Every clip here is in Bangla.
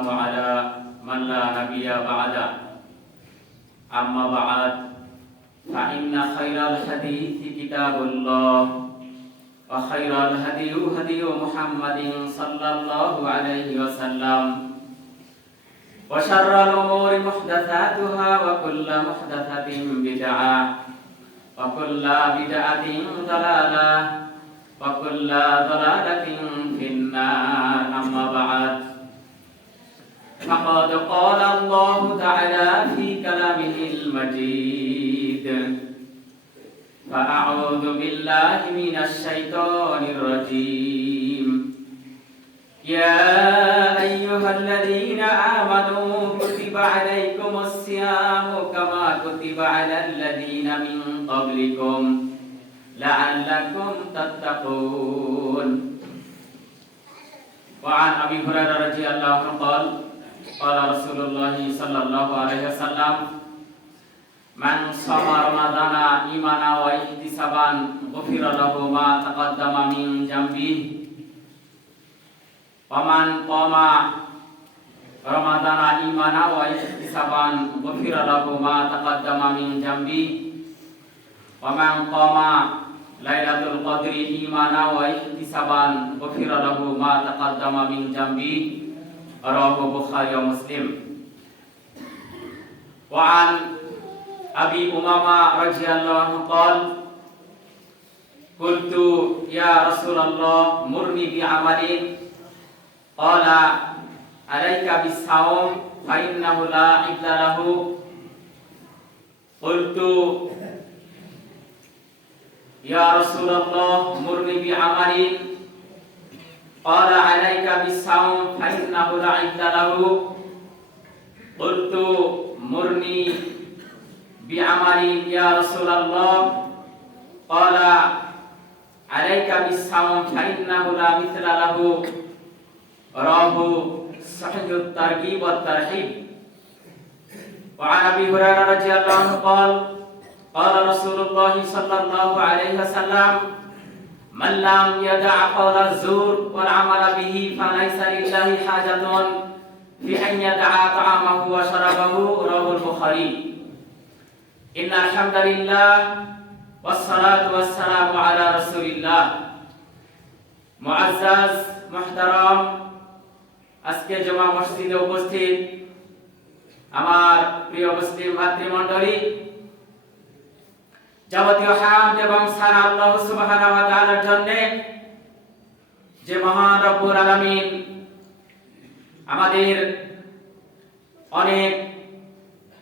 والسلام على من لا نبي بعده أما بعد فإن خير الحديث كتاب الله وخير الهدي هدي محمد صلى الله عليه وسلم وشر الأمور محدثاتها وكل محدثة بدعة وكل بدعة ضلالة وكل ضلالة في النار أما بعد فقد قال الله تعالى في كلامه المجيد فأعوذ بالله من الشيطان الرجيم يا أيها الذين آمنوا كتب عليكم الصيام كما كتب على الذين من قبلكم لعلكم تتقون وعن أبي هريرة رضي الله عنه قال قال رسول الله صلى الله عليه وسلم من صام رمضان إيمانا واحتسابا غفر له ما تقدم من ذنبه ومن قام رمضان إيمانا واحتسابا غفر له ما تقدم من ذنبه ومن قام ليلة القدر إيمانا واحتسابا غفر له ما تقدم من ذنبه رواه البخاري ومسلم وعن أبي أمامة رضي الله عنه قال قلت يا رسول الله مرني بعمل قال عليك بالصوم فإنه لا عدل له قلت يا رسول الله مرني بعمل قال عليك بالصوم فإنه لا عدل له قلت مرني بعمل يا رسول الله قال عليك بالصوم فإنه لا مثل له رواه صحيح الترغيب والترهيب وعن أبي هريرة رضي الله عنه قال قال رسول الله صلى الله عليه وسلم من لم يدع قول الزور والعمل به فليس لله حاجة في أن يدع طعامه وشرابه رواه البخاري إن الحمد لله والصلاة والسلام على رسول الله মুআজ্জাজ মুহতারাম আজকে জমা মসজিদে উপস্থিত আমার প্রিয় মুসলিম ভাতৃমণ্ডলী যাবতীয় হামদ এবং সানা আল্লাহ সুবহানাহু ওয়া তাআলার জন্য যে মহান রব্বুল আলামিন আমাদের অনেক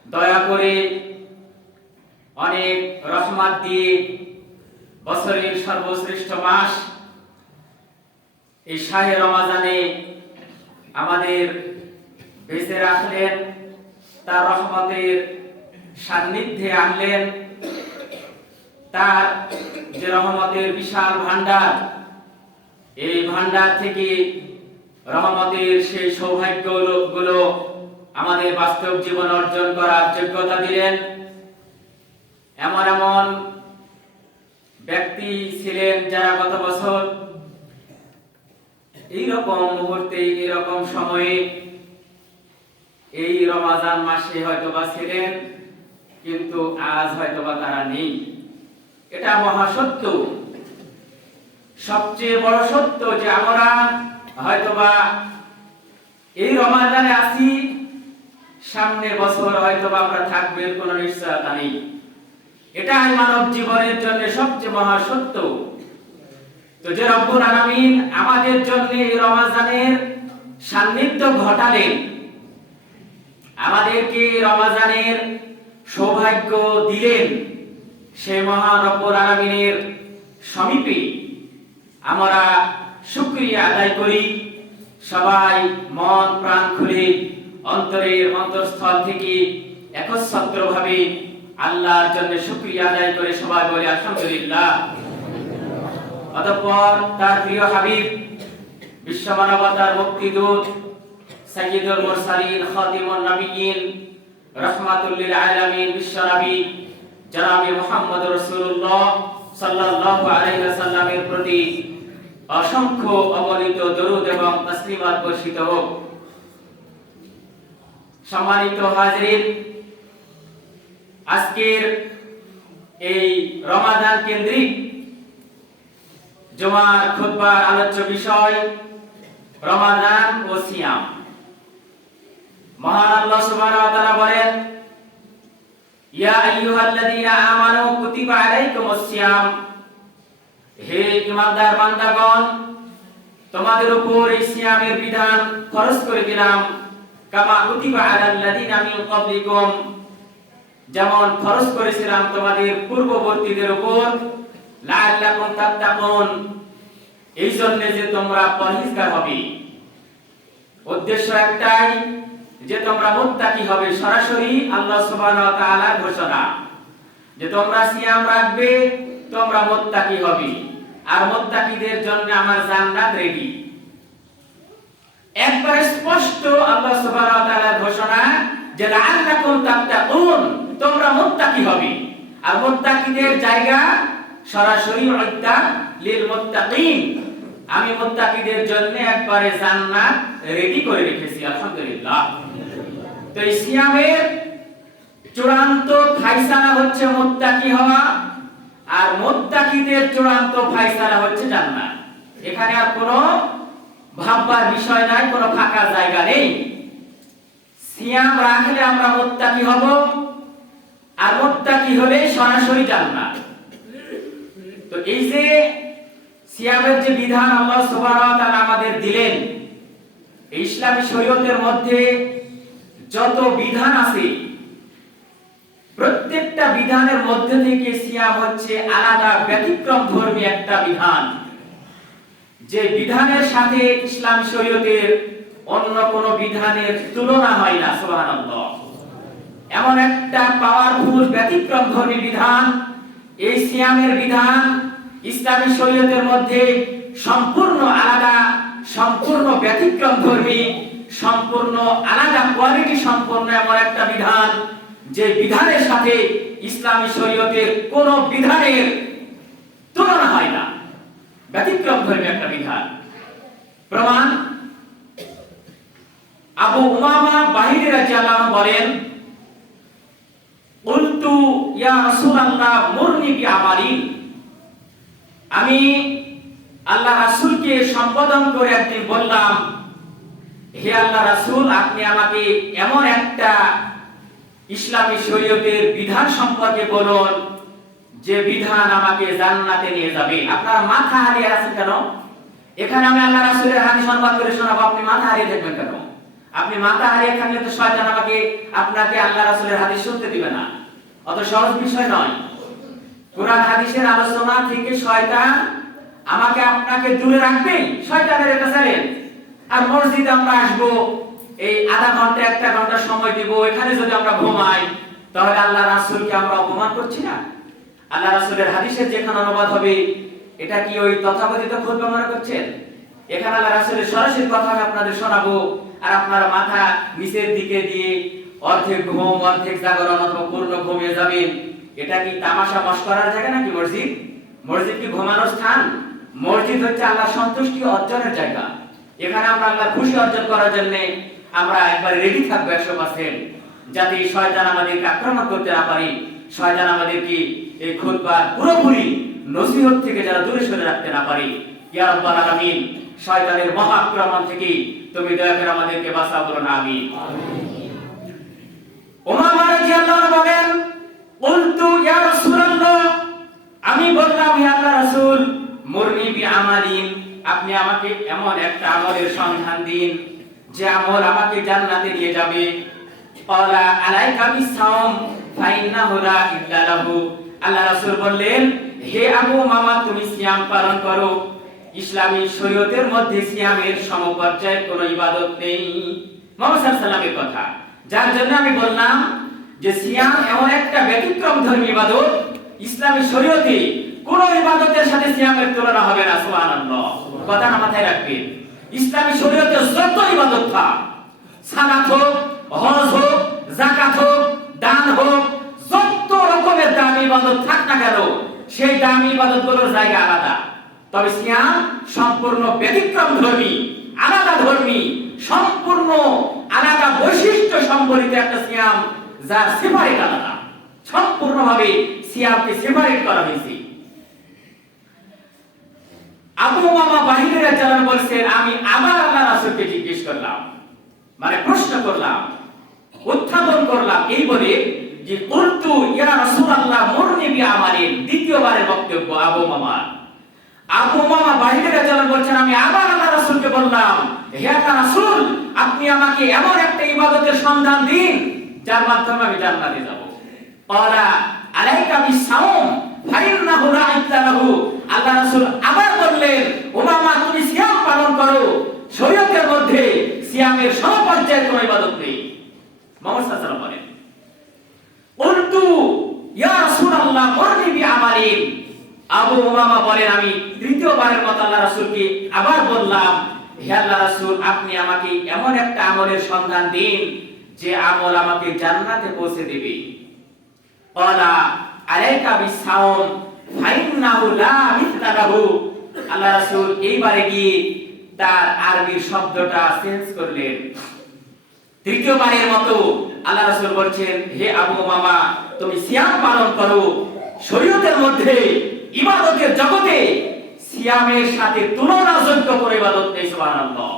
দয়া করে অনেক রহমত দিয়ে বছরের সর্বশ্রেষ্ঠ মাস এই শাহে রমজানে আমাদের বেঁচে রাখলেন তার রহমতের সান্নিধ্যে আনলেন তার যে রহমতের বিশাল ভান্ডার এই ভান্ডার থেকে রহমতের সেই সৌভাগ্যগুলো আমাদের বাস্তব জীবন অর্জন করার যোগ্যতা দিলেন এমন এমন ব্যক্তি ছিলেন যারা গত বছর এইরকম মুহূর্তে এরকম সময়ে এই রমজান মাসে হয়তোবা ছিলেন কিন্তু আজ হয়তোবা তারা নেই এটা মহাসত্য সবচেয়ে বড় সত্য যে আমরা হয়তোবা এই রমজানে আছি সামনের বছর হয়তোবা আমরা থাকবে কোনো নিশ্চয়তা নেই এটাই মানব জীবনের জন্য সবচেয়ে মহাসত্য তো যে রব্বুল আলামিন আমাদের জন্য এই রমজানের সান্নিধ্য ঘটালেন আমাদেরকে রমজানের সৌভাগ্য দিলেন সেই মহান রব্বুল আলামিনের সমীপে আমরা শুকরিয়া আদায় করি সবাই মন প্রাণ খুলে অন্তরের অন্তঃস্থল থেকে একচ্ছত্রভাবে আল্লাহর জন্য শুকরিয়া আদায় করে সবাই বলি আলহামদুলিল্লাহ অতঃপর তার প্রিয় হাবিব বিশ্ব মানবতার মুক্তিদূত সাইয়্যিদুল মুরসালিন খাতিমুন নবিয়্যিন রাহমাতুল লিল আলামিন বিশ্বনবী জনাবে মুহাম্মদ রাসূলুল্লাহ সাল্লাল্লাহু আলাইহি ওয়াসাল্লামের প্রতি অসংখ্য অগণিত দরুদ এবং তাসলিমাত বর্ষিত হোক। সম্মানিত হাজির, আজকের এই রমাদান কেন্দ্রিক জুমার খুতবার আলোচ্য বিষয় রমাদান ও সিয়াম। মহান আল্লাহ সুবহানাহু ওয়া তাআলা বলেন, ইয়া আইয়ুহাল্লাযীনা আমানু কুতিবা আলাইকুমুস সিয়াম, হে ঈমানদার বান্দাগণ, তোমাদের উপর এই সিয়ামের বিধান ফরজ করে দিলাম, কামা কুতিবা আলাল্লাযীনা মিন ক্বাবলিকুম, যেমন ফরজ করেছিলাম তোমাদের পূর্ববর্তীদের উপর, লাআল্লাকুম তাত্তাকুন, এই জন্য যে তোমরা পরহেজগার হবে। উদ্দেশ্য একটাই, যে তোমরা মুত্তাকি হবে। সরাসরি আল্লাহ সুবহানাহু ওয়া তাআলার ঘোষণা যে তোমরা সিয়াম রাখবে, তোমরা মুত্তাকি হবে, আর মুত্তাকিদের জন্য আমার জান্নাত রেডি। একবারে স্পষ্ট আল্লাহ সুবহানাহু ওয়া তাআলার ঘোষণা যে লাআল্লাকুম তাত্তাকুন, তোমরা মুত্তাকি হবে। আর মুত্তাকিদের জায়গা সরাসরি উদ্দান লিল মুত্তাকিন, আমি মুত্তাকিদের জন্য একবারে জান্নাত রেডি করে রেখেছি। আলহামদুলিল্লাহ। তো এই সিয়ামের চূড়ান্ত ফায়সালা হচ্ছে মুত্তাকি হওয়া, আর মুত্তাকিদের চূড়ান্ত ফায়সালা হচ্ছে জান্নাত। এখানে আর কোনো ভাববার বিষয় নাই, কোনো ফাঁকা জায়গা নেই। সিয়াম রাখলে আমরা মুত্তাকি হব, আর মুত্তাকি হলে সরাসরি জান্নাত। তো এই যে সিয়ামের যে বিধান আল্লাহ সুবহানাহু ওয়া তাআলা আমাদের দিলেন, এই ইসলামী শরীয়তের মধ্যে যত বিধান আছে, প্রত্যেকটা বিধানের মধ্যে থেকে সিয়াম হচ্ছে আলাদা ব্যতিক্রম ধর্মী একটা বিধান, যে বিধানের সাথে ইসলাম শরীয়তের অন্য কোন বিধানের তুলনা হয় না। সুবহানাল্লাহ। এমন একটা পাওয়ারফুল ব্যতিক্রম ধর্মী বিধান এই সিয়ামের বিধান। ইসলামী শরীয়তের মধ্যে সম্পূর্ণ আলাদা, সম্পূর্ণ ব্যতিক্রম ধর্মী, সম্পূর্ণ আলাদা কোয়ালিটি সম্পন্ন এমন একটা বিধান, যে বিধানের সাথে ইসলামী শরীয়তের কোন বিধানের তুলনা হয় না। ব্যতিক্রম ধর্মী একটা বিধান। প্রমাণ, আবু উমামা বাহিনী রাদিয়াল্লাহু আনহু বলেন, কুলতু ইয়া রাসূলুল্লাহ মুরনি বিআমালিন, আমি আল্লাহ রাসূলকে সম্বোধন করে একদিন বললাম, হে আল্লাহ রাসূল, আপনি আমাকে এমন একটা ইসলামী শরীয়তের বিধান সম্পর্কে বলুন যে বিধান আমাকে জান্নাতে নিয়ে যাবে। আপনারা মাথা হারিয়ে আছেন কেন? এখানে আমি আল্লাহ রাসূলের হাদিস অনুবাদ করে শোনাবো, আপনি মাথা হারিয়ে দেখবেন কেন? আপনি মাথা হারিয়ে থাকলে তো শয়তান আপনাকে আল্লাহ রাসূলের হাদিস শুনতে দিবে না। অত সহজ বিষয় নয়। কোরআন হাদিসের আলোচনা থেকে শয়তান আমাকে আপনাকে দূরে রাখবে, শয়তানের এটা চ্যালেঞ্জ। আর মসজিদে আমরা আসবো, এই আধা ঘন্টা 1 ঘন্টা সময় দিব, এখানে যদি আমরা ঘুমাই, তাহলে আল্লাহ রাসূলকে আমরা অপমান করছি না? আল্লাহ রাসূলের হাদিসের যেখানে অনুবাদ হবে, এটা কি ওই তথাকথিত খুতবা মনে করছেন? এখানে আল্লাহ রাসূলের সরাসরি কথা আমি আপনাদের শোনাবো, আর আপনারা মাথা নিচের দিকে দিয়ে অর্ধেক ঘুম অর্ধেক জাগরণ অথবা পূর্ণ ঘুমিয়ে যাবেন। এটা কি তামাশা মশকরার জায়গা নাকি মসজিদ? মসজিদ কি ঘুমানোর স্থান? মসজিদ হচ্ছে আল্লাহর সন্তুষ্টি অর্জনের জায়গা। এখানে আমরা আল্লাহর খুশি অর্জন করার জন্য আমরা একবার রেডি থাকবো 100%, যাতে শয়তান আমাদেরকে আক্রমণ করতে না পারে, শয়তান আমাদেরকে এই খুতবার পুরোপুরি নসিহত থেকে যারা দূরে সরে রাখতে না পারে। ইয়া রাব্বাল আলামিন, শয়তানের মহা আক্রমণ থেকে তুমি দয়া করে আমাদেরকে বাঁচাও, বলুন আমিন। উমামা রাদিয়াল্লাহু আনহু বলেন, কুলতু ইয়া রাসূলুল্লাহ, আমি বললাম, হে আল্লাহর রাসূল, মুরনি বিআমালিন, আপনি আমাকে এমন একটা আমলের সন্ধান দিন যে আমল আমাকে জান্নাতে নিয়ে যাবে। ক্বালা আলাইকা বিসসাওম ফাইন্নাহু লা ইল্লা লাহু, আল্লাহ রাসূল বললেন, হে আবু উমামা, তুমি সিয়াম পালন করো। ইসলামী শরীয়তের মধ্যে সিয়ামের সমপর্যায়ে কোনো ইবাদত নেই। মুহাম্মদ সাল্লাল্লাহু আলাইহি ওয়াসাল্লামের কথা, যার জন্য আমি বললাম যে সিয়াম এমন একটা ব্যতিক্রম ধর্মী ইবাদত, ইসলামী শরীয়তে কোন ইবাদতের সাথে সিয়ামের তুলনা হবে না। সুবহানাল্লাহ। কথাটা মাথায় রাখবেন। ইসলামী শরীয়তে যত ইবাদত থাক, সালাত হোক, হজ হোক, যাকাত হোক, দান হোক, যত রকমের দামি ইবাদত থাক না কেন, সেই দামি ইবাদতগুলোর জায়গা আলাদা। তবে সিয়াম সম্পূর্ণ ব্যতিক্রম ধর্মী, আলাদা ধর্মী, সম্পূর্ণ আলাদা বৈশিষ্ট্য সম্পন্ন বিপরীতে একটা সিয়াম যা সেপারেট আলাদা, সম্পূর্ণভাবে সিয়ামকে সেপারেট করা হয়েছে। আবু উমামা বাহিনী রাদিয়াল্লাহু আনহু বলছেন, আমি আবার আল্লাহ রাসূলকে জিজ্ঞেস করলাম, মানে প্রশ্ন করলাম, উত্থাপন করলাম, এই বলে যে কুলতু ইয়া রাসূলুল্লাহ মুরনি বিআমালিন। দ্বিতীয়বারের বক্তব্য আবু উমামা বাহিনী রাদিয়াল্লাহু আনহু বলছেন, আমি আবার আল্লাহ রাসূলকে বললাম, হে আল্লাহ রাসূল, আপনি আমাকে এমন একটা ইবাদতের সন্ধান দিন যার মাধ্যমে আমি জান্নাতে যাব। ক্বালা আলাইকা বিসাওম ফাইন্নাহু লা ইদ্দা লাহু। আল্লাহ রাসূল আবার বললেন, উমামা তুমি সিয়াম পালন করো, শরীয়তের মধ্যে সিয়ামের সমপর্যায়ের কোনো ইবাদত নেই। মুহাম্মদ সাল্লাল্লাহু আলাইহি ওয়াসাল্লাম বলেন, কুলতু ইয়া রাসূলুল্লাহ মুরনি বিআমালিন। আবু উমামা বলেন, আমি তৃতীয়বারের মতো আল্লাহ রাসূলকে আবার বললাম, হে আল্লাহ রাসূল, আপনি আমাকে এমন একটা আমলের সন্ধান দিন যে আমল আমাকে জান্নাতে পৌঁছে দেবে। ক্বালা আলাইকা বিসাওম ফাইন্নাহু লা মিথলা লাহু। আল্লাহ রাসূল এইবারে গিয়ে তার আরবি শব্দটা চেঞ্জ করলেন। তৃতীয়বারের মতো আল্লাহ রাসূল বলছেন, হে আবু উমামা, তুমি সিয়াম পালন করো, শরীয়তের মধ্যে ইবাদতের জগতে সিয়ামের সাথে তুলনাযোগ্য কোনো ইবাদত নেই। সুবহানাল্লাহ।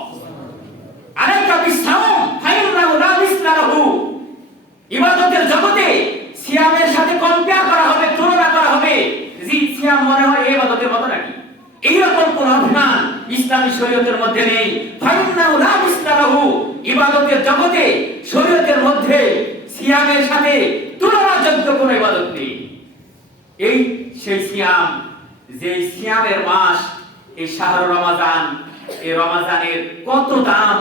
আলাইকা বিসাওম ফাইন্নাহু লা মিথলা লাহু। ইবাদতের জগতে সিয়ামের সাথে কম্পেয়ার করা হবে, তুলনা করা হবে, জি সিয়াম মনে হয় এই ইবাদতের মতো নাকি, এইরকম কোন অভিমান ইসলামী শরীয়তের মধ্যে নেই। ফাইন্নাহু লা মিথলা লাহু। ইবাদতের জগতে শরীয়তের মধ্যে সিয়ামের সাথে তুলনাযোগ্য কোনো ইবাদত নেই। এই সেই সিয়াম, যে সিয়ামের মাস, এই শাহরুর রমাজান, এই রমাজানের কত দাম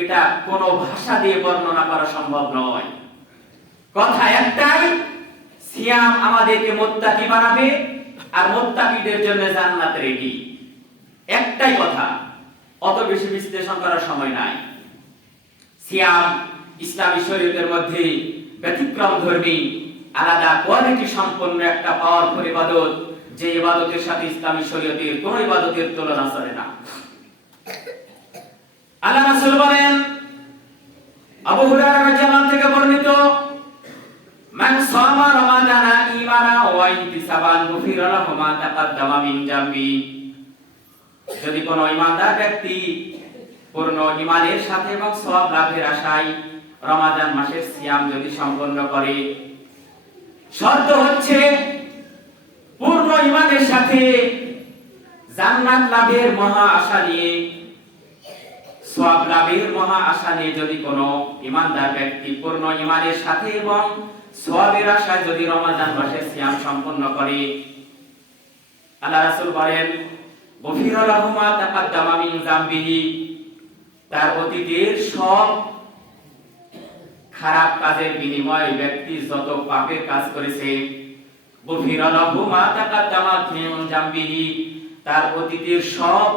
এটা কোনো ভাষা দিয়ে বর্ণনা করা সম্ভব নয়। কথা একটাই, সিয়াম আমাদেরকে মুত্তাকি বানাবে আর মুত্তাকিদের জন্য জান্নাত রেডি। একটাই কথা, অত বেশি বিশ্লেষণ করার সময় নাই। সিয়াম ইসলামী শরীয়তের মধ্যে ব্যতিক্রম ধর্মী, আলাদা কোয়ালিটি সম্পন্ন একটা পাওয়ারফুল ইবাদত, যে ইবাদতের সাথে ইসলামী শরীয়তের কোন ইবাদতের তুলনা চলে না। আল্লাহ রাসূল বলেন, আবু হুরায়রা রাদিয়াল্লাহু আনহু থেকে বর্ণিত, মান সামা রমাদানা ঈমানা ওয়া ইহতিসাবান গুফিরা লাহু মা তাকাদ্দামা মিন জামবি। যদি কোনো ঈমানদার ব্যক্তি পূর্ণ ঈমানের সাথে এবং সওয়াব লাভের আশায় রমাদান মাসের সিয়াম যদি সম্পন্ন করে, শর্ত হচ্ছে পূর্ণ ঈমানের সাথে, জান্নাত লাভের মহা আশা নিয়ে, সওয়াব লাভের মহা আশা নিয়ে যদি কোনো ঈমানদার ব্যক্তি পূর্ণ ঈমানের সাথে এবং সওয়াবের আশায় যদি রমাদান মাসের সিয়াম সম্পন্ন করে, আল্লাহ রাসূল বলেন, গুফিরা লাহু মা তাকাদ্দামা মিন যামবিহি। তার অতীতের সব খারাপ কাজের বিনিময়ে ব্যক্তি যত পাপের কাজ করেছে, গুফিরা লাহু মা তাকাদ্দামা মিন যামবিহি, তার অতীতের সব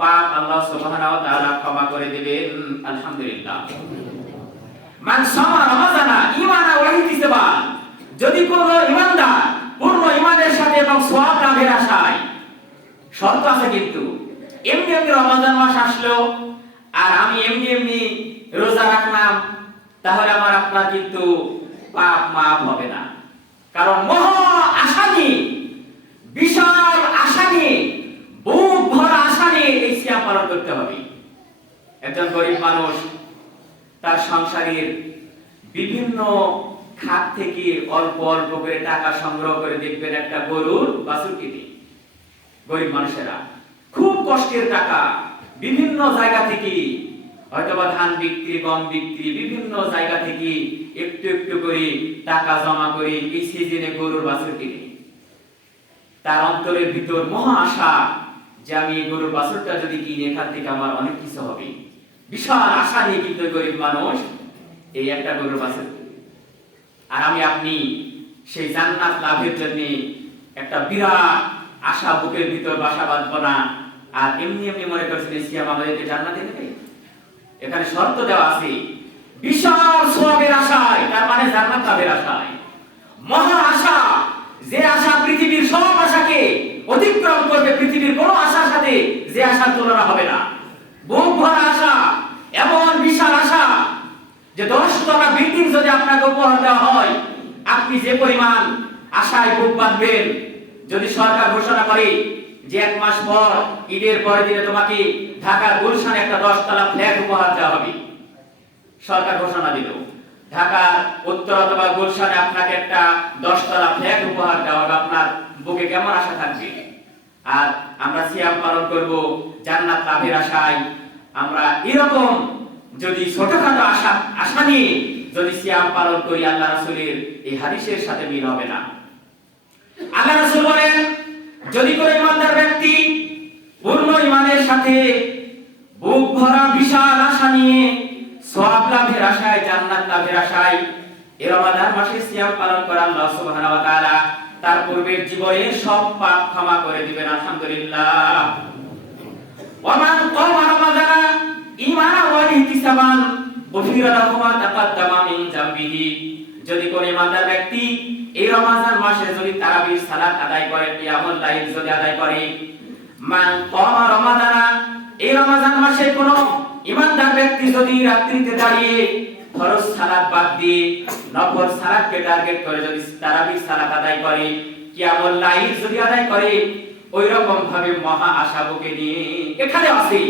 পাপ আল্লাহ সুবহানাহু ওয়া তাআলা ক্ষমা করে দিবেন। আলহামদুলিল্লাহ। মান সামা রমাদানা ঈমানা ওয়া ইহতিসাবান। যদি কোনো ঈমানদার পূর্ণ ঈমানের সাথে এবং সওয়াব লাভের আশায়, শর্ত আছে কিন্তু, এমনি এমনি রমাদান মাস আসলো আর আমি এমনি এমনি রোজা রাখলাম, তাহলে আমার আপনার কিন্তু পাপ মাফ হবে না। কারণ মহা আশা নিয়ে, বিশাল আশা নিয়ে, বুক ভরা আশা নিয়ে এই সিয়াম পালন করতে হবে। একজন গরিব মানুষ তার সংসারের বিভিন্ন খাত থেকে অল্প অল্প করে টাকা সংগ্রহ করে, দেখবেন একটা গরুর বাছুর কিনে, গরিব মানুষেরা খুব কষ্টের টাকা বিভিন্ন জায়গা থেকে, হয়তোবা ধান বিক্রি, গম বিক্রি, বিভিন্ন জায়গা থেকে একটু একটু করে টাকা জমা করে এই সিজনে গরুর বাছুর কিনে। তার অন্তরের ভিতর মহা আশা যে আমি এই গরুর বাছুরটা যদি কিনি, এখান থেকে আমার অনেক কিছু হবে। বিশাল আশা নিয়ে কিন্তু গরিব মানুষ এই একটা গরুর বাছুর। আর আমি আপনি সেই জান্নাত লাভের জন্য একটা বিরাট আশা বুকের ভিতর বাসা বাঁধবো না, আর এমনি এমনি মনে করছেন সিয়াম আমাদেরকে জান্নাতে দেবে। এখানে শর্ত দেওয়া আছে, বিশাল সওয়াবের আশায়, তার মানে জান্নাত লাভের আশায়, মহা আশা, যে আশা পৃথিবীর সব আশাকে অতিক্রম করবে, পৃথিবীর কোনো আশার সাথে যে আশার তুলনা হবে না। বুক ভরা আশা, এমন বিশাল আশা যে 10 তলা বিল্ডিং যদি আপনাকে উপহার দেওয়া হয়, আপনি যে পরিমাণ আশায় বুক বাঁধবেন, যদি সরকার ঘোষণা করে যে 1 মাস পর ঈদের পরের দিনে তোমাকে ঢাকার গুলশানে একটা 10 তলা ফ্ল্যাট উপহার দেওয়া হবে, সরকার ঘোষণা দিল ঢাকার উত্তর অথবা গুলশানে আপনাকে একটা 10 তলা ফ্ল্যাট উপহার দেওয়া হবে, আপনার বুকে কেমন আশা থাকবে? আর আমরা সিয়াম পালন করব জান্নাত লাভের আশায়। আমরা এরকম যদি ছোটখাটো আশা নিয়ে যদি সিয়াম পালন করি, আল্লাহ রাসূলের এই হাদিসের সাথে মিল হবে না। আল্লাহ রাসূল বলেন, যদি কোনো ইমানদার ব্যক্তি পূর্ণ ঈমানের সাথে বুক ভরা বিশাল আশা নিয়ে সওয়াব লাভের আশায়, জান্নাত লাভের আশায় এই রমাদান মাসে সিয়াম পালন করে, আল্লাহ সুবহানাহু ওয়া তাআলা তার পূর্বের জীবনের সব পাপ ক্ষমা করে দিবেন। আলহামদুলিল্লাহ। ওয়া মান ক্বামা রমাদানা ঈমানান ওয়া ইহতিসাবান গুফিরা লাহু মা তাকাদ্দামা মিন যামবিহি। যদি কোন ইমানদার ব্যক্তি এই রমজান মাসে যদি তারাবির সালাত আদায় করে, কিয়ামুল লাইল যদি আদায় করে, মান ক্বামা রমাদানা, এই রমজান মাসে কোন ইমানদার ব্যক্তি যদি রাত্রিতে দাঁড়িয়ে ফরজ সালাত বাদ দিয়ে নফল সালাতকে টার্গেট করে যদি তারাবির সালাত আদায় করে, কিয়ামুল লাইল যদি আদায় করে, ওই রকম ভাবে মহা আশা বুকে নিয়ে এখানে আছে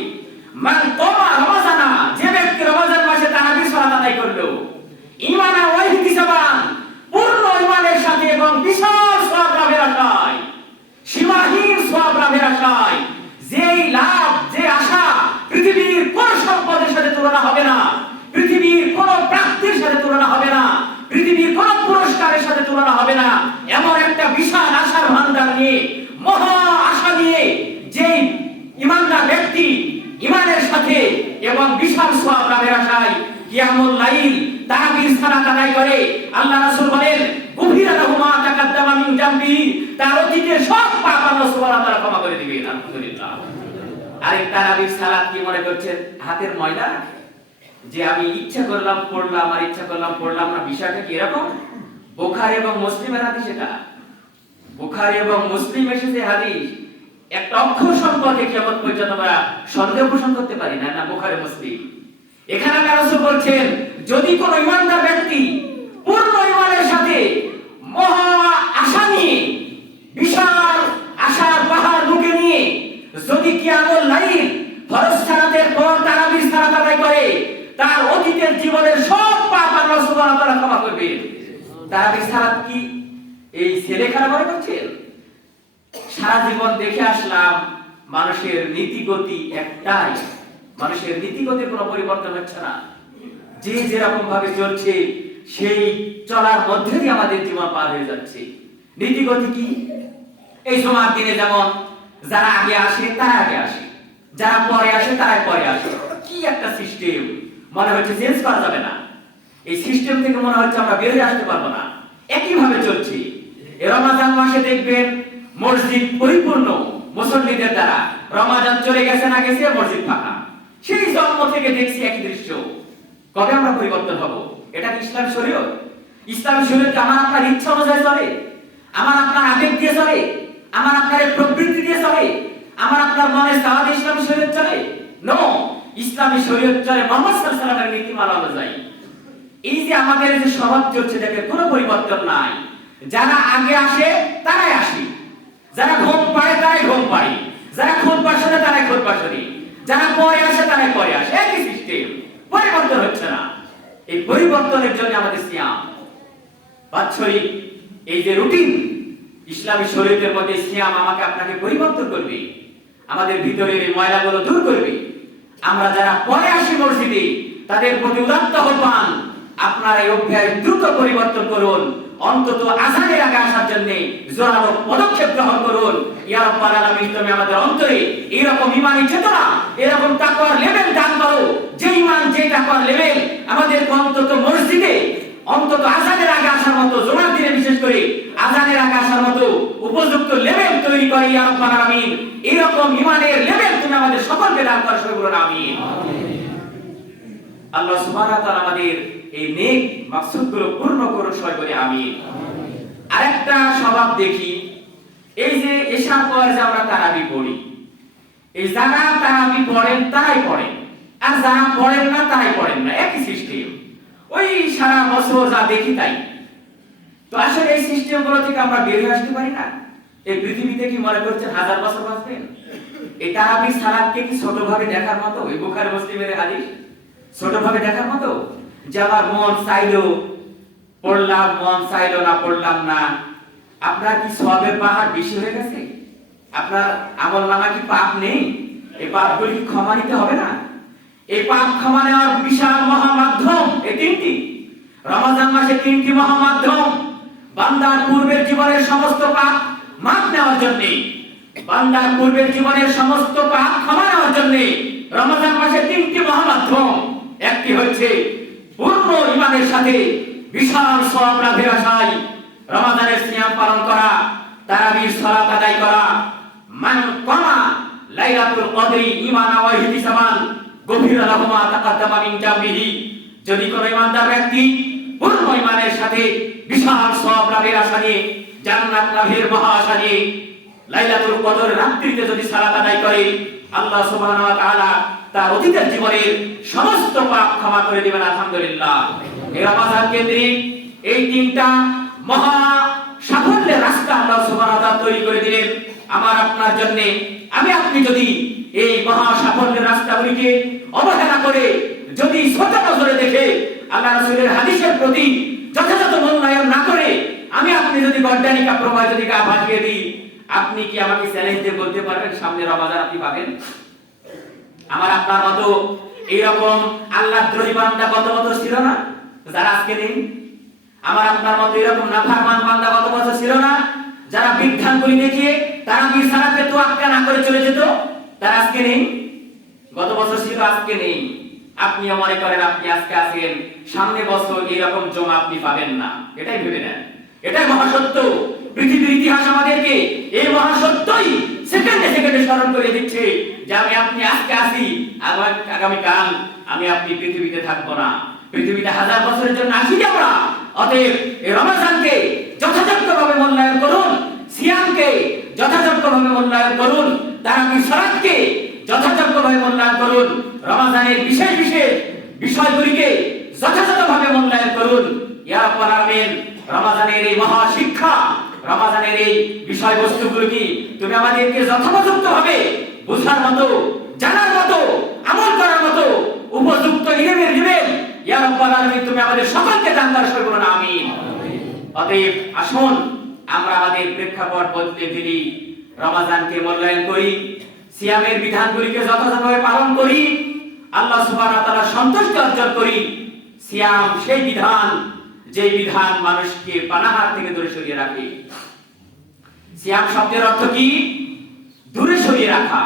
মান ক্বামা রমাদানা, যে ব্যক্তি রমজান মাসে তারাবির সালাত আদায় করলো ঈমানান ওয়া ইহতিসাবান, পূর্ণ ঈমানের সাথে এবং বিশাল সওয়াব লাভের আশায়, সীমাহীন সওয়াব লাভের আশায়, যেই লাভ, যে আশা পৃথিবীর কোন সম্পদের সাথে তুলনা হবে না, পৃথিবীর কোন প্রাপ্তির সাথে তুলনা হবে না, পৃথিবীর কোন পুরস্কারের সাথে তুলনা হবে না, এমন একটা বিশাল আশার ভান্ডার নিয়ে, মহা আশা নিয়ে যেই ঈমানদার ব্যক্তি ঈমানের সাথে এবং বিশাল সওয়াব লাভের আশায় কিয়ামুল লাইল তারাবির সালাত আদায় করে, আল্লাহ রাসূল বলেন গুফিরা লাহু মা তাকাদ্দামা মিন যামবি, তার অতীতের সব পাপ আল্লাহ সুবহানাহু ওয়া তাআলা ক্ষমা করে দিবেন। আলহামদুলিল্লাহ। আরে তারাবির সালাত কি মনে করছেন হাতের ময়লা, যে আমি ইচ্ছা করলাম পড়লাম আর ইচ্ছা করলাম পড়লাম না? বিষয়টা কি এরকম? বুখারী এবং মুসলিমের হাদিস এটা, বুখারী এবং মুসলিম এসেছে হাদিস, একটা অক্ষর সম্পর্কে কিয়ামত পর্যন্ত আমরা সন্দেহ পোষণ করতে পারি না, না বুখারী মুসলিম। এখানে আল্লাহ রাসূল বলছেন, যদি কোন ঈমানদার ব্যক্তি পূর্ণ ঈমানের সাথে মহা আশা নিয়ে, বিশাল আশার পাহাড় বুকে নিয়ে যদি কিয়ামুল লাইল ফরজ সালাতের পর তারাবির সালাত আদায় করে, তার অতীতের জীবনের সব পাপ আল্লাহ সুবহানাহু ওয়া তাআলা ক্ষমা করবেন। তারাবির সালাত কি এই ছেলে খেলা মনে করছেন? সারা জীবন দেখে আসলাম মানুষের নীতিগতি একটাই, মানুষের নীতিগতির কোনো পরিবর্তন হচ্ছে না, যে যেরকম ভাবে চলছে সেই চলার মধ্যে দিয়ে আমাদের জীবন পার হয়ে যাচ্ছে। নীতিগতি কি? এই জুমার দিনে যেমন যারা আগে আসে তারা আগে আসে, যারা পরে আসে তারাই পরে আসে, কি একটা সিস্টেম! মনে হচ্ছে চেঞ্জ করা যাবে না, এই সিস্টেম থেকে মনে হচ্ছে আমরা বের হয়ে আসতে পারবো না, একই ভাবে চলছে। এই রমজান মাসে দেখবেন মসজিদ পরিপূর্ণ মুসল্লিদের দ্বারা, রমজান চলে গেছে না গেছে মসজিদ ফাঁকা, সেই জন্ম থেকে দেখছি একই দৃশ্য। কবে আমরা পরিবর্তন হব? এটা কি ইসলাম শরীয়ত? ইসলাম শরীয়ত আমার আপনার ইচ্ছা অনুযায়ী চলে, আমার আপনার আবেগ দিয়ে চলে, আমার আপনার প্রবৃত্তি দিয়ে চলে, আমার আপনার মনের চাওয়া ইসলাম শরীয়ত চলে? নো, ইসলামী শরীয়ত চলে মুহাম্মদ সাল্লাল্লাহু আলাইহি ওয়াসাল্লামের নীতিমালা অনুযায়ী। এই যে আমাদের যে স্বভাব চলছে, দেখেন কোনো পরিবর্তন নাই। যারা আগে আসে তারাই আসে, যারা ঘুম পাড়ে তারাই ঘুম পাড়ে, যারা খুদ বাসনে তারাই খুদ বাসনে, যারা পরে আসে তারাই পরে আসে, একই সিস্টেম, পরিবর্তন হচ্ছে না। এই পরিবর্তনের জন্য আমাদের সিয়াম, বাৎসরিক এই যে রুটিন ইসলামী শরীয়তের মধ্যে, সিয়াম আমাকে আপনাকে পরিবর্তন করবে, আমাদের ভিতরের এই ময়লাগুলো দূর করবে। আমরা যারা পরে আসি মসজিদে তাদের প্রতি উদাত্ত আহ্বান, আপনারা এই অভ্যাস দ্রুত পরিবর্তন করুন, অন্তত আযানের আগে আসার জন্য জোরালো পদক্ষেপ গ্রহণ করুন। ইয়া রাব্বাল আলামিন, তুমি আমাদের অন্তরে এরকম ঈমানি চেতনা, এরকম তাকওয়ার লেভেল দান করো, যে ঈমান, যে তাকওয়ার লেভেল আমাদের অন্তত মসজিদে অন্তত আযানের আগে আসার মতো, জুমার দিনে বিশেষ করে আযানের আগে আসার মতো উপযুক্ত লেভেল তৈরি করে। ইয়া রাব্বাল আলামিন, এরকম ঈমানের লেভেল তুমি আমাদের সকলকে দান করো, সবাই বলুন আমিন। আল্লাহ সুবহানাহু ওয়া তাআলা আমাদের এই নেক মাকসুদগুলো পূর্ণ করুন, সবাই বলি আমিন। আরেকটা স্বভাব দেখি, এই যে এশার পর যে আমরা তারাবি পড়ি, এই যারা তারাবি পড়েন তারাই পড়েন, আর যারা পড়েন না তারাই পড়েন না, একই সিস্টেম। ওই সারা বছর যা দেখি তাই। তো আসলে এই সিস্টেমগুলো থেকে আমরা বের হয়ে আসতে পারি না। এই পৃথিবীতে কি মনে করছেন 1000 বছর বাঁচবেন? এটা আমি সালাদকে কি ছোটভাবে দেখার মতো? এই বুখারী মুসলিমের হাদিস ছোটভাবে দেখার মতো, যে আমার মন চাইলো পড়লাম, মন চাইলো না পড়লাম না। আপনার কি সওয়াবের পাহাড় বেশি হয়ে গেছে? আপনার আমলনামা কি পাপ নেই? এই পাপগুলি কি ক্ষমা নিতে হবে না? এই পাপ ক্ষমা নেওয়ার বিশাল মহামাধ্যম এই তিনটি। রমজান মাসে তিনটি মহামাধ্যম বান্দার পূর্বের জীবনের সমস্ত পাপ মাফ নেওয়ার জন্য, বান্দার পূর্বের জীবনের সমস্ত পাপ ক্ষমা নেওয়ার জন্য রমজান মাসে তিনটি মহামাধ্যম। একটি হচ্ছে পূর্ণ ঈমানের সাথে বিশাল সওয়াব লাভের আশায় রমজানের সিয়াম পালন করা, তারাবির সালাত আদায় করা। মান কামা লাইলাতুল কদরি ঈমানান ওয়া ইহতিসাবান গফিরা লাহু মা তাকাদ্দামা মিন জামবিহি। যদি কোন ঈমানদার ব্যক্তি পূর্ণ ঈমানের সাথে বিশাল সওয়াব লাভের আশা নিয়ে, জান্নাত লাভের মহা আশা নিয়ে লাইলাতুল কদর রাত্রিতে যদি সালাত আদায় করে, আল্লাহ সুবহানাহু ওয়া তাআলা তার অতীতের জীবনের সমস্ত পাপ ক্ষমা করে দিবেন। আলহামদুলিল্লাহ। এই রমজান কেন্দ্রিক এই তিনটা মহা সাফল্যের রাস্তা আল্লাহ সুবহানাহু ওয়া তাআলা তৈরি করে দিলেন আমার আপনার জন্য। আমি আপনি যদি এই মহা সাফল্যের রাস্তাগুলিকে অবহেলা করে, যদি ছোট নজরে দেখে, আল্লাহ রাসূলের হাদিসের প্রতি যথাযথ মূল্যায়ন না করে আমি আপনি যদি গড্ডানিকা প্রবাহ যদি গা ভাসিয়ে দিই, আপনি কি আমাকে চ্যালেঞ্জ দিয়ে বলতে পারবেন সামনে রমজান আপনি পাবেন? আমার আপনার মতো এইরকম আল্লাহদ্রোহী বান্দা কত বছর ছিল না যারা আজকে নেই? আমার আপনার মতো এরকম নাফরমান বান্দা কত বছর ছিল না যারা বিধানগুলি দেখিয়ে তারা বিছানাতে তোয়াক্কা না করে চলে যেত? তারা আজকে নেই? গত বছর ছিল, আজকে নেই। আপনিও মনে করেন আপনি আজকে আছেন, সামনে বছর এইরকম জমা আপনি পাবেন না। এটাই ভেবে নেন, এটাই মহাসত্য। পৃথিবীর ইতিহাস আমাদেরকে এই মহাসত্যই সেকেন্ডে সেকেন্ডে স্মরণ করে দিচ্ছে যে আমি আপনি আজকে আছি, আগামীকাল আমি আপনি পৃথিবীতে থাকবো না। পৃথিবীতে 1000 বছরের জন্য আসি আমরা। অতএব এই রমজানকে যথাযথভাবে মূল্যায়ন করুন, সিয়ামকে যথাযথভাবে মূল্যায়ন করুন, তারাবির সালাতকে যথাযথভাবে মূল্যায়ন করুন, রমজানের বিশেষ বিশেষ বিষয়গুলিকে যথাযথভাবে মূল্যায়ন করুন। ইয়া রাব্বাল আলামিন, রমজানের এই মহা শিক্ষা, রমজানের এই বিষয়বস্তুগুলো কি তুমি আমাদেরকে যথাযথভাবে বোঝার মতো, জানার মতো, আমল করার মতো উপযুক্ত ইলমের দিবেন। ইয়া রাব্বাল আলামিন, তুমি আমাদের সকলকে জান্নাত সই করুন, আমিন। অতএব আসুন আমরা আমাদের প্রেক্ষাপট বদলে ফেলি, রমজানকে মূল্যায়ন করি, সিয়ামের বিধানগুলিকে যথাযথভাবে পালন করি, আল্লাহ সুবহানাহু ওয়া তাআলার সন্তুষ্টি অর্জন করি। সিয়াম সেই বিধান যে বিধান মানুষকে পানাহার থেকে দূরে সরিয়ে রাখে। সিয়াম শব্দের অর্থ কি? দূরে সরিয়ে রাখা।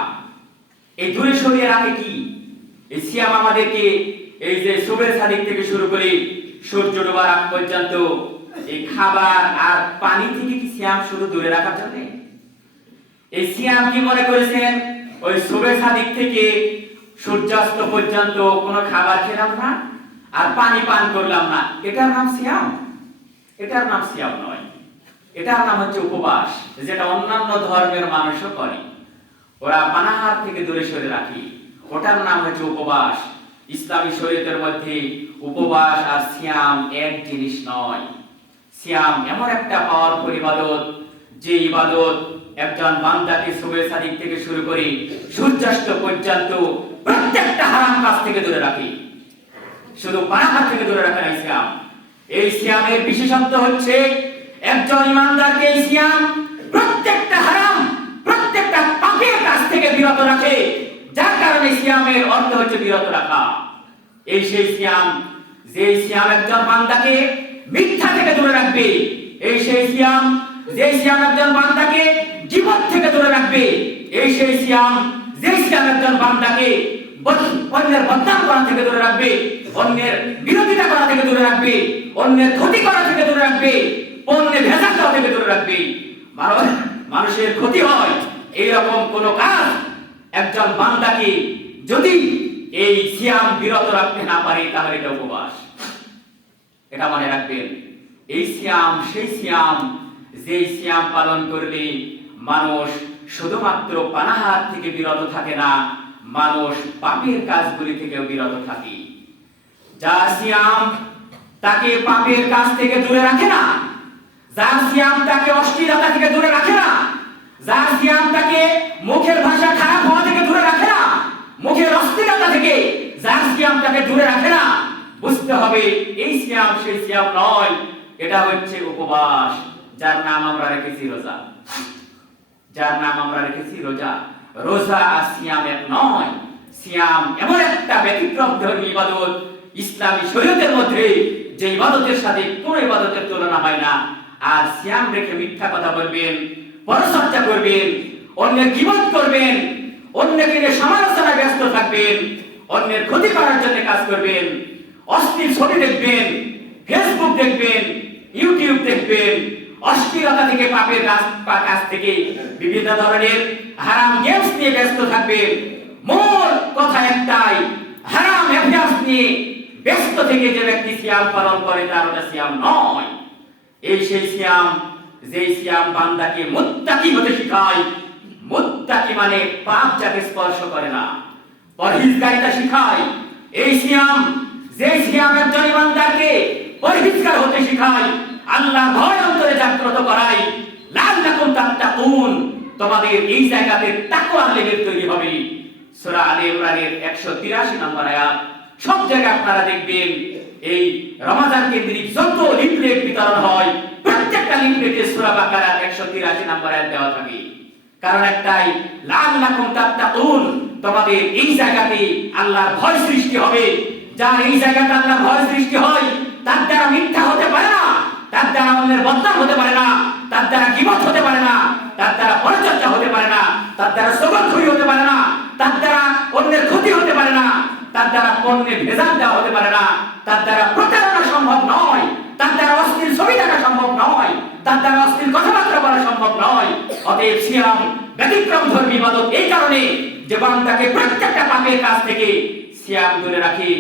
এই দূরে সরিয়ে রাখে কি? এই সিয়াম আমাদেরকে এই যে সুবের সাদিক থেকে শুরু করে সূর্য ডোবার আগ পর্যন্ত এই খাবার আর পানি থেকে কি সিয়াম শুধু দূরে রাখার জন্য? এই সিয়াম কি মনে করেছেন ওই সুবের সাদিক থেকে সূর্যাস্ত পর্যন্ত কোনো খাবার খেলাম না আর পানি পান করলাম না, এটার নাম সিয়াম? এটার নাম সিয়াম নয়। এটার নাম হচ্ছে উপবাস, যেটা অন্যান্য ধর্মের মানুষও করে। ওরা পানাহার থেকে দূরে সরে রাখে, ওটার নাম হচ্ছে উপবাস। ইসলামী শরীয়তের মধ্যে উপবাস আর সিয়াম এক জিনিস নয়। সিয়াম এমন একটা পাওয়ারফুল ইবাদত, যে ইবাদত একজন বান্দাকে সুবের সাদিক থেকে শুরু করে সূর্যাস্ত পর্যন্ত প্রত্যেকটা হারাম কাজ থেকে দূরে রাখে। শুধু পানাহার থেকে দূরে রাখা নাই সিয়াম। এই সিয়ামের বিশেষত্ব হচ্ছে একজন ইমানদারকে এই সিয়াম প্রত্যেকটা হারাম, প্রত্যেকটা পাপের কাজ থেকে বিরত রাখে, যার কারণে সিয়ামের অর্থ হচ্ছে বিরত রাখা। এই সেই সিয়াম, যে সিয়াম একজন বান্দাকে মিথ্যা থেকে দূরে রাখবে। এই সেই সিয়াম, যে সিয়াম একজন বান্দাকে গীবত থেকে দূরে রাখবে। এই সেই সিয়াম, যে সিয়াম একজন বান্দাকে অন্যের বদনাম করা থেকে দূরে রাখবে, অন্যের বিরোধিতা করা থেকে দূরে রাখবে, অন্যের ক্ষতি করা থেকে দূরে রাখবে, অন্যের ভেজাল করা থেকে দূরে রাখবে। মানুষের ক্ষতি হয় এইরকম কোন কাজ একজন বান্দাকে যদি এই সিয়াম বিরত রাখতে না পারে, তাহলে এটা উপবাস। এটা মনে রাখবেন। এই সিয়াম সেই সিয়াম, যে সিয়াম পালন করলে মানুষ শুধুমাত্র পানাহার থেকে বিরত থাকে না, মানুষ পাপের কাজগুলি থেকেও বিরত থাকে। যা সিয়াম তাকে পাপের কাছ থেকে দূরে রাখে না, যার সিয়াম তাকে অশ্লীলতা থেকে দূরে রাখে না, যার সিয়াম তাকে মুখের ভাষা খারাপ হওয়া থেকে দূরে রাখে না, মুখের অশ্লীলতা থেকে যার সিয়াম তাকে দূরে রাখে না, বুঝতে হবে এই সিয়াম সেই সিয়াম নয়, এটা হচ্ছে উপবাস, যার নাম আমরা রেখেছি রোজা। যার নাম আমরা রেখেছি রোজা। রোজা আর সিয়াম এক নয়। সিয়াম এমন একটা ব্যতিক্রম ধর্মী ইবাদত, ইসলামী শরীয়তের মধ্যে যে ইবাদতের সাথে কোন ইবাদতের তুলনা হয় না। আর সিয়াম রেখে মিথ্যা কথা বলবেন, পরচর্চা করবেন, অন্যের গীবত করবেন, অন্যকে নিয়ে সমালোচনায় ব্যস্ত থাকবেন, অন্যের ক্ষতি করার জন্য কাজ করবেন, অশ্লীল ছবি দেখবেন, ফেসবুক দেখবেন, ইউটিউব দেখবেন, অশ্লীলতা থেকে পাপের কাজ থেকে বিভিন্ন ধরনের হারাম গেমস নিয়ে ব্যস্ত থাকবেন। মূল কথা একটাই, হারাম অভ্যাস নিয়ে ব্যস্ত থেকে যে ব্যক্তি সিয়াম পালন করে তার ওটা সিয়াম নয়। এই সেই সিয়াম যে সিয়াম বান্দাকে মুত্তাকি হতে শিখায়। মুত্তাকি মানে পাপ যাকে স্পর্শ করে না, পরহেজগারিতা শিখায়। এই সিয়াম যে সিয়াম একজন ইমানদারকে পরহেজগার হতে শিখায়, আল্লাহর ভয় অন্তরে জাগ্রত করায়। লাআল্লাকুম তাত্তাকুন, তোমাদের এই জায়গাতে তাকওয়ার লেভেল তৈরি হবে। সূরা আলে ইমরানের 183 নম্বর আয়াত। সব জায়গায় আপনারা দেখবেন এই রমজান কেন্দ্রিক যত লিফলেট বিতরণ হয়, প্রত্যেকটা লিফলেটে সূরা বাকারার 183 নম্বর আয়াত দেওয়া থাকে। কারণ একটাই, লাআল্লাকুম তাত্তাকুন, তোমাদের এই জায়গাতে আল্লাহর ভয় সৃষ্টি হবে। যার এই জায়গাতে আল্লাহর ভয় সৃষ্টি হয়, তার দ্বারা মিথ্যা হতে পারে না, তার দ্বারা অন্যের বদনাম হতে পারে না, তার দ্বারা গীবত হতে পারে না, তার দ্বারা পরচর্চা হতে পারে না, তার দ্বারা সগলখড়ি হতে পারে না, তার দ্বারা অন্যের ক্ষতি হতে পারে না, তার দ্বারা পণ্যে ভেজাল দেওয়া হতে পারে না, তার দ্বারা প্রতারণা সম্ভব নয়, তার দ্বারা অশ্লীল ছবি দেখা সম্ভব নয়, তার দ্বারা অশ্লীল কথাবার্তা বলা সম্ভব নয়। অতএব সিয়াম ব্যতিক্রম ধর্মী ইবাদত এই কারণে যে বান্দাকে প্রত্যেকটা পাপের কাছ থেকে সিয়াম দূরে রাখে।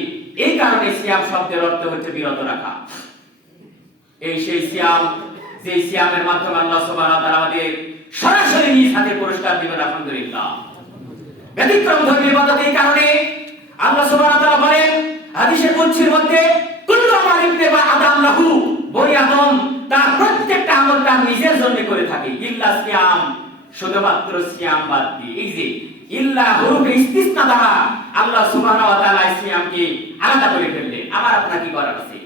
এই কারণে সিয়াম শব্দের অর্থ হচ্ছে বিরত রাখা। এই সেই সিয়াম যে সিয়ামের মাধ্যমে আল্লাহ সুবহানাহু ওয়া তাআলা আমাদের সরাসরি নিজ হাতে পুরস্কার দিবেন। আলহামদুলিল্লাহ। ব্যতিক্রম ধর্মী ইবাদত এই কারণে আল্লাহ সুবহানাহু ওয়া তাআলা বলেন হাদিসের কুদসির মধ্যে, কুল্লু আমা ইবনে আদম লাহু, বনি আদম তার প্রত্যেকটা আমল তার নিজের জন্য করে থাকে, ইল্লা সিয়াম, শুধুমাত্র সিয়াম বাদ দিয়ে। এই যে ইল্লা হরফে ইস্তিসনা দ্বারা আল্লাহ সুবহানাহু ওয়া তাআলা সিয়ামকে আলাদা করে ফেললেন। আমার আপনার কি করার আছে?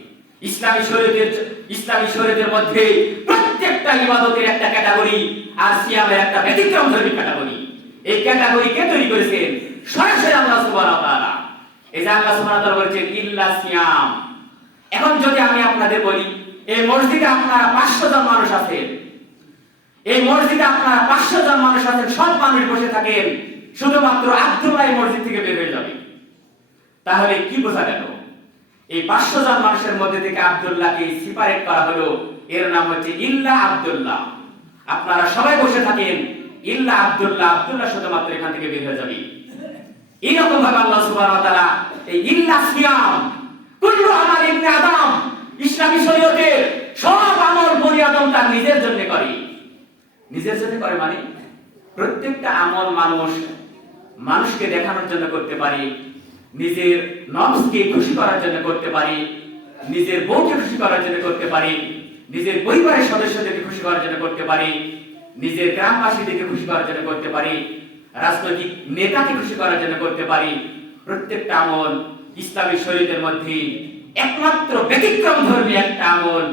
ইসলামী শরীয়তের মধ্যে প্রত্যেকটা ইবাদতের একটা ক্যাটাগরি আর সিয়ামের একটা ব্যতিক্রম ধর্মী ক্যাটাগরি। এই ক্যাটাগরি কে তৈরি করেছেন? সরাসরি আল্লাহ সুবহানাহু ওয়া তাআলা। এই যে আল্লাহ সুবহানাহু ওয়া তাআলা বলেছেন ইল্লা সিয়াম। এখন যদি আমি আপনাদের বলি, এই মসজিদে আপনারা 500 জন মানুষ আছেন, এই মসজিদে আপনারা 500 জন মানুষ আছেন, সব মানুষ বসে থাকেন, শুধুমাত্র আব্দুল্লাহ এই মসজিদ থেকে বের হয়ে যাবে, তাহলে কি বোঝা গেল? এই 500 জন মানুষের মধ্যে থেকে আব্দুল্লাহকে সেপারেট করা হলো, এর নাম হচ্ছে ইল্লা আব্দুল্লাহ। আপনারা সবাই বসে থাকেন, ইল্লা আব্দুল্লাহ, আব্দুল্লাহ শুধুমাত্র এখান থেকে বের হয়ে যাবে। এইরকম ভাবে আল্লাহ সুবহানাহু ওয়া তাআলা এই ইল্লা সিয়াম, কুল্লু আমাল ইবনে আদম, ইসলামী শরীয়তের সব আমল বনি আদম তার নিজের জন্য করে। নিজের জন্য করে মানে প্রত্যেকটা আমল মানুষকে দেখানোর জন্য করতে পারে, নিজের নফসকে খুশি করার জন্য করতে পারে, নিজের বউকে খুশি করার জন্য করতে পারে, নিজের পরিবারের সদস্যদেরকে খুশি করার জন্য করতে পারে, নিজের গ্রামবাসীদেরকে খুশি করার জন্য করতে পারে, রাজনৈতিক নেতাকে খুশি করার জন্য করতে পারে। প্রত্যেকটা আমল ইসলামী শরীয়তের মধ্যে একমাত্র ব্যতিক্রম ধর্মী একটা আমল,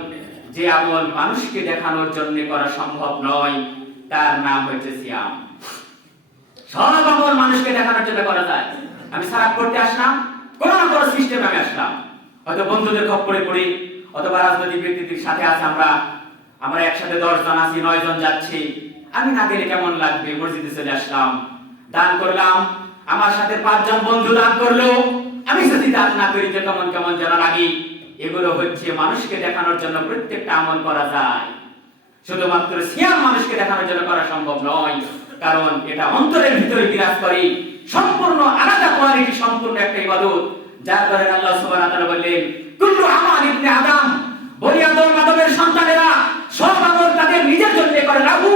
যে আমল মানুষকে দেখানোর জন্য করা সম্ভব নয়, তার নাম হচ্ছে সিয়াম। সব আমল মানুষকে দেখানোর জন্য করা যায়। আমি সারাপ করতে আসলাম, কোন না কোন সিস্টেমে আমি আসলাম, হয়তো বন্ধুদের খপ্পরে পড়ে, অথবা রাজনৈতিক ব্যক্তিদের সাথে আছে, আমরা একসাথে 10 জন আছি, 9 জন যাচ্ছি, আমি না গেলে কেমন লাগবে, মসজিদে চলে আসলাম, দান করলাম, আমার সাথে 5 জন বন্ধু দান করলো, আমি যদি দান না করি যে কেমন কেমন যেন লাগে। এগুলো হচ্ছে মানুষকে দেখানোর জন্য প্রত্যেকটা আমল করা যায়, শুধুমাত্র সিয়াম মানুষকে দেখানোর জন্য করা সম্ভব নয়, কারণ এটা অন্তরের ভিতরে বিরাজ করে, সম্পূর্ণ আলাদা কোয়ালিটি, সম্পূর্ণ একটা ইবাদত। যার কারণে আল্লাহ সুবহানাহু ওয়া তাআলা বললেন কুল্লু আমাল ইবনে আদম, বনি আদমের সন্তানেরা সব আমল তাদের নিজের জন্য করে, লাহু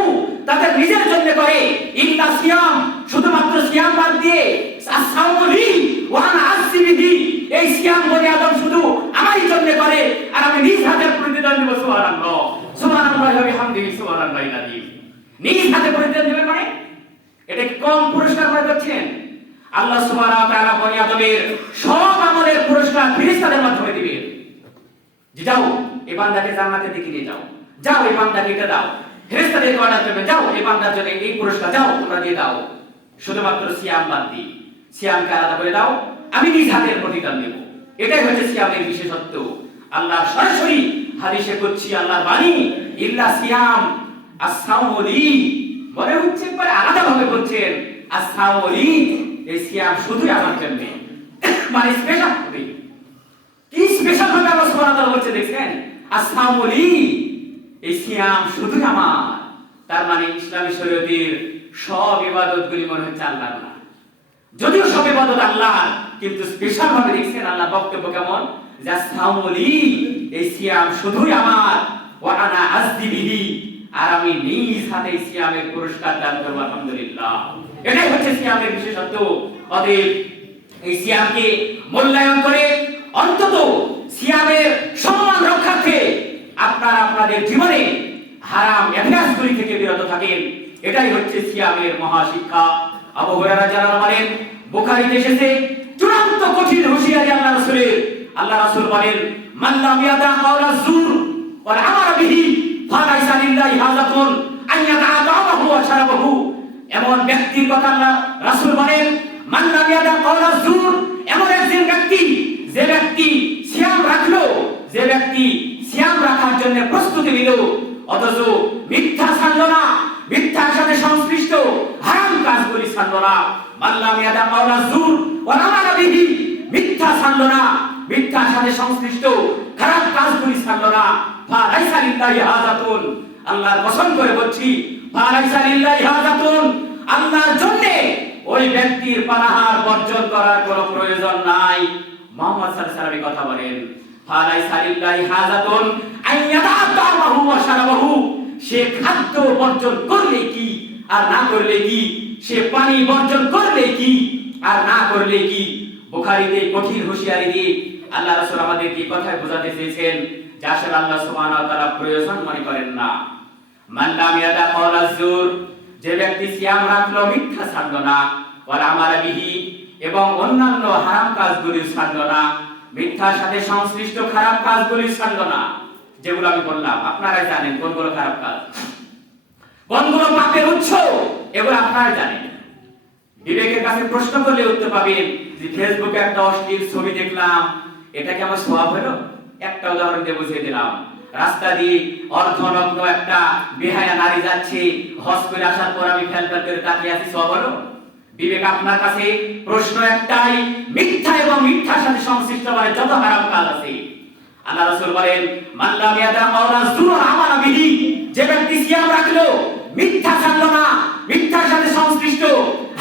তাদের নিজের জন্য করে, ইল্লা সিয়াম শুধুমাত্র সিয়াম বাদ দিয়ে, আসসামুলি ওয়া আনা আসবিহি, এই সিয়াম বনি আদম শুধু আমারই জন্য করে, আর নিজ হাতে প্রতিদান দেবেন মানে এটা কি কম পুরস্কার মনে করছেন? আল্লাহ সুবহানাহু ওয়া তাআলা বনি আদমের সব আমলের পুরস্কার ফেরেশতাদের মাধ্যমে দিবেন। যে যাও এই বান্দাকে জান্নাতের দিকে নিয়ে যাও, যাও এই বান্দাকে এটা দাও, ফেরেশতাদের অর্ডার করবেন, যাও এই বান্দার জন্য এই পুরস্কার যাও তোমরা দিয়ে দাও। শুধুমাত্র সিয়াম বাদ দিই, সিয়ামকে আলাদা করে দাও, আমি নিজ হাতের প্রতিদান দেব। এটাই হচ্ছে সিয়ামের বিশেষত্ব। আল্লাহ সরাসরি হাদিসে করছি আল্লাহর বাণী, ইল্লা সিয়াম আস-সাওমু লি, মনে হচ্ছে একবার আলাদা ভাবে বলছেন আস-সাওমু লি, এই সিয়াম শুধুই আমার জন্য, মানে স্পেশাল হবে। কি স্পেশাল ভাবে আল্লাহ সুবহানাহু ওয়া তাআলা বলছে দেখেন, আস-সাওমু লি, এই সিয়াম শুধুই আমার। তার মানে ইসলামী শরীয়তের সব ইবাদতগুলি মনে হচ্ছে আল্লাহর না, যদিও সব ইবাদত আল্লাহর, কিন্তু স্পেশাল ভাবে দেখছেন আল্লাহ বক্তব্য কেমন, যে আস-সাওমু লি, এই সিয়াম শুধুই আমার, ওয়া আনা আজদি বিহি, আর আমি নিজ হাতে সিয়ামের পুরস্কার দান করব। আলহামদুলিল্লাহ, এটাই হচ্ছে সিয়ামের বিশেষত্ব। অতএব এই সিয়ামকে মূল্যায়ন করে অন্তত সিয়ামের সম্মান রক্ষার্থে আপনারা আপনাদের জীবনে হারাম অভ্যাসগুলি থেকে বিরত থাকেন। এটাই হচ্ছে সিয়ামের মহাশিক্ষা। আবু হুরায়রা রাদিয়াল্লাহু আনহু বলেন, বুখারীতে এসেছে চূড়ান্ত কঠিন হুঁশিয়ারি আল্লাহ রাসূলের। আল্লাহ রাসূল বলেন, মান লাম ইয়াদা কাওলা যুর ওয়াল আমারা বিহি ফালাইসা লিল্লাহি হাজাতুন আন ইয়াদা তাআমাহু ওয়া শারাবাহু। এমন ব্যক্তির কথা আল্লাহ রাসূল বলেন, মান লাম ইয়াদা কাওলা যুর, এমন একজন ব্যক্তি যে ব্যক্তি সিয়াম রাখলো, যে ব্যক্তি সিয়াম রাখার জন্য প্রস্তুতি নিল অথচ মিথ্যা ছাড়লো না, মিথ্যার সাথে সংশ্লিষ্ট হারাম কাজগুলি ছাড়লো না, মান লাম ইয়াদা কাওলা যুর ওয়া আমারা বিহি, মিথ্যা ছাড়লো না, মিথ্যার সাথে সংশ্লিষ্ট খারাপ কাজগুলি ছাড়লো না, ফালাইসা লিল্লাহি হাজাতুন, আল্লাহর কসম করে বলছি, ফালাইসা লিল্লাহি হাজাতুন, আল্লাহর জন্য ওই ব্যক্তির পানাহার বর্জন করার কোনো প্রয়োজন নাই। মুহাম্মদ সাল্লাল্লাহু আলাইহি ওয়াসাল্লাম কথা বলেন, ফালাইসা লিল্লাহি হাজাতুন আন ইয়াদা তাআমাহু ওয়া শারাবাহু, সে খাদ্য বর্জন করলে কি আর না করলে কি, সে পানি বর্জন করলে কি আর না করলে কি। বুখারীতে কঠিন হুঁশিয়ারি দিয়ে আল্লাহ রাসূল আমাদেরকে এই কথাই বোঝাতে চেয়েছেন যে আসলে আল্লাহ সুবহানাহু ওয়া তাআলা প্রয়োজন মনে করেন না। মান লাম ইয়াদা কাওলা যুর, যে ব্যক্তি সিয়াম রাখলো মিথ্যা ছাড়লো না, ওয়াল আমারা বিহি, এবং অন্যান্য হারাম কাজগুলি ছাড়লো না, মিথ্যার সাথে সংশ্লিষ্ট খারাপ কাজগুলি ছাড়লো না। যেগুলো আমি বললাম আপনারা জানেন কোনগুলো খারাপ কাজ, কোনগুলো পাপের উৎস, এগুলো আপনারা জানেন। বিবেকের কাছে প্রশ্ন করলে উত্তর পাবেন যে ফেসবুকে একটা অশ্লীল ছবি দেখলাম, এটা কি আমার সওয়াব হলো? একটা উদাহরণ দিয়ে বুঝিয়ে দিলাম। রাস্তা দিয়ে অর্ধনগ্ন একটা বেহায়া নারী যাচ্ছে, হজ করে আসার পর আমি ফ্যাল ফ্যাল করে তাকিয়ে আছি, সওয়াব হলো? বিবেক আপনার কাছে প্রশ্ন একটাই, মিথ্যা এবং মিথ্যার সাথে সংশ্লিষ্ট মানে যত হারাম কাজ আছে। আল্লাহ রাসূল বলেন, মান লাম ইয়াদা কাওলা যুর ওয়া আমারা বিহি, যে ব্যক্তি সিয়াম রাখলো মিথ্যা ছাড়লো না, মিথ্যার সাথে সংশ্লিষ্ট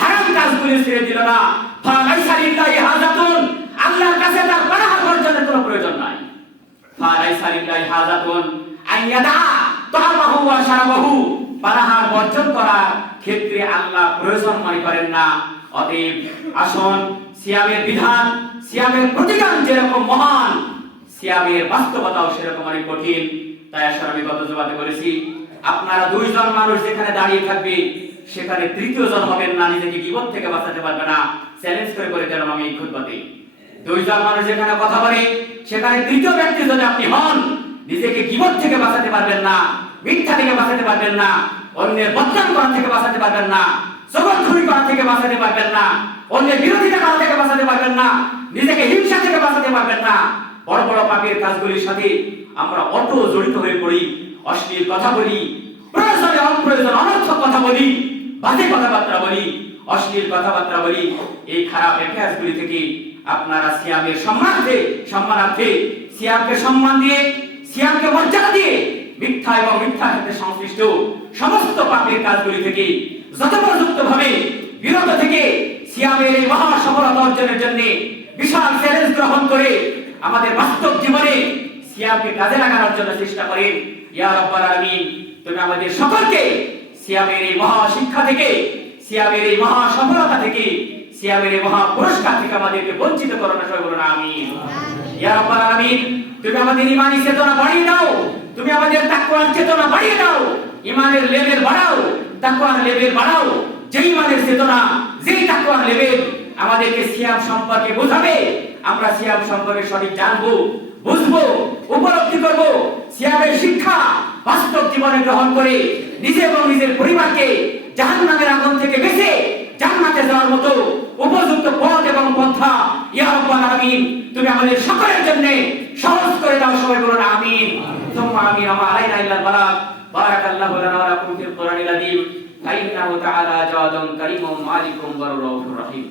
হারাম কাজগুলি ছেড়ে দিল না, ফালাইসা লিল্লাহি হাজাতুন, আল্লাহর কাছে তার পানাহার বর্জনের কোনো প্রয়োজন নাই। ফালাইসা লিল্লাহি হাজাতুন আন ইয়াদা তাআমাহু ওয়া শারাবাহু, পানাহার বর্জন করার ক্ষেত্রে আল্লাহ প্রয়োজন মনে করেন না। অতএব আসুন সিয়ামের বিধান, সিয়ামের প্রতিদান যেরকম মহান, সিয়ামের বাস্তবতাও সেরকম অনেক কঠিন। তাই আসলে আমি গত জবাতে বলেছি, আপনারা দুইজন মানুষ যেখানে দাঁড়িয়ে থাকবে সেখানে তৃতীয় জন হবেন না, নিজেকে গীবত থেকে বাঁচাতে পারবে না। চ্যালেঞ্জ করে বলে দিলাম আমি এই খুতবাতে, দুইজন মানুষ যেখানে কথা বলে সেখানে তৃতীয় ব্যক্তি যদি আপনি হন, নিজেকে গীবত থেকে বাঁচাতে পারবেন না, মিথ্যা থেকে বাঁচাতে পারবেন না, অন্যের বদনাম করা থেকে বাঁচাতে পারবেন না, জগৎখুরি করা থেকে বাঁচাতে পারবেন না, অন্যের বিরোধিতা করা থেকে বাঁচাতে পারবেন না, নিজেকে হিংসা থেকে বাঁচাতে পারবেন না। বড় বড় পাপের কাজগুলির সাথে আমরা অটো জড়িত হয়ে পড়ি, অশ্লীল কথা বলি, প্রয়োজনে অপ্রয়োজন অনর্থক কথা বলি, বাজে কথাবার্তা বলি, অশ্লীল কথাবার্তা বলি। এই খারাপ অভ্যাসগুলি থেকে আপনারা সিয়ামের সম্মানার্থে সিয়ামকে সম্মান দিয়ে, সিয়ামকে মর্যাদা দিয়ে মিথ্যা এবং মিথ্যার সাথে সংশ্লিষ্ট সমস্ত পাপের কাজগুলি থেকে যথোপযুক্তভাবে বিরত থেকে সিয়ামের এই মহা সফলতা অর্জনের জন্য বিশাল চ্যালেঞ্জ গ্রহণ করে আমাদের বাস্তব জীবনে সিয়ামকে কাজে লাগানোর জন্য চেষ্টা করেন। ইয়া রাব্বাল আলামিন, তুমি আমাদের সকলকে সিয়ামের এই মহা শিক্ষা থেকে, সিয়ামের এই মহা সফলতা থেকে, সিয়ামের এই মহা পুরস্কার থেকে আমাদেরকে বঞ্চিত করো না, সবাই বলুন আমিন। ইয়া রাব্বাল আলামিন, তুমি আমাদের ঈমানি চেতনা বাড়িয়ে দাও, তুমি আমাদের তাকওয়ার চেতনা বাড়িয়ে দাও, ঈমানের লেভেল বাড়াও, তাকওয়ার লেভেল বাড়াও। যেই মানের চেতনা, যেই তাকওয়ার লেভেল আমাদেরকে সিয়াম সম্পর্কে বোঝাবে, আমরা সিয়াম সম্পর্কে সঠিক জানবো, বুঝবো, উপলব্ধি করব। সিয়ামের শিক্ষা বাস্তব জীবনে গ্রহণ করে নিজে এবং নিজের পরিবারকে জাহান্নামের আগুন থেকে বেঁচে জান্নাতে যাওয়ার মতো উপযুক্ত পথ এবং পন্থা ইয়া রাব্বাল আলামিন তুমি আমাদের সকলের জন্য সহজ করে দাও। সবাই বলুন আমিন। সুম্মা আমিন। ওয়া আলাইনা ইল্লাল বালাগ। বারাকাল্লাহু লানা ওয়া লাকুম ফিল কুরআনিল আযীম। ফাইন্নাহু তাআলা জাওয়াদুন কারীমুন মালিকুম ওয়া রাউফুর রহিম।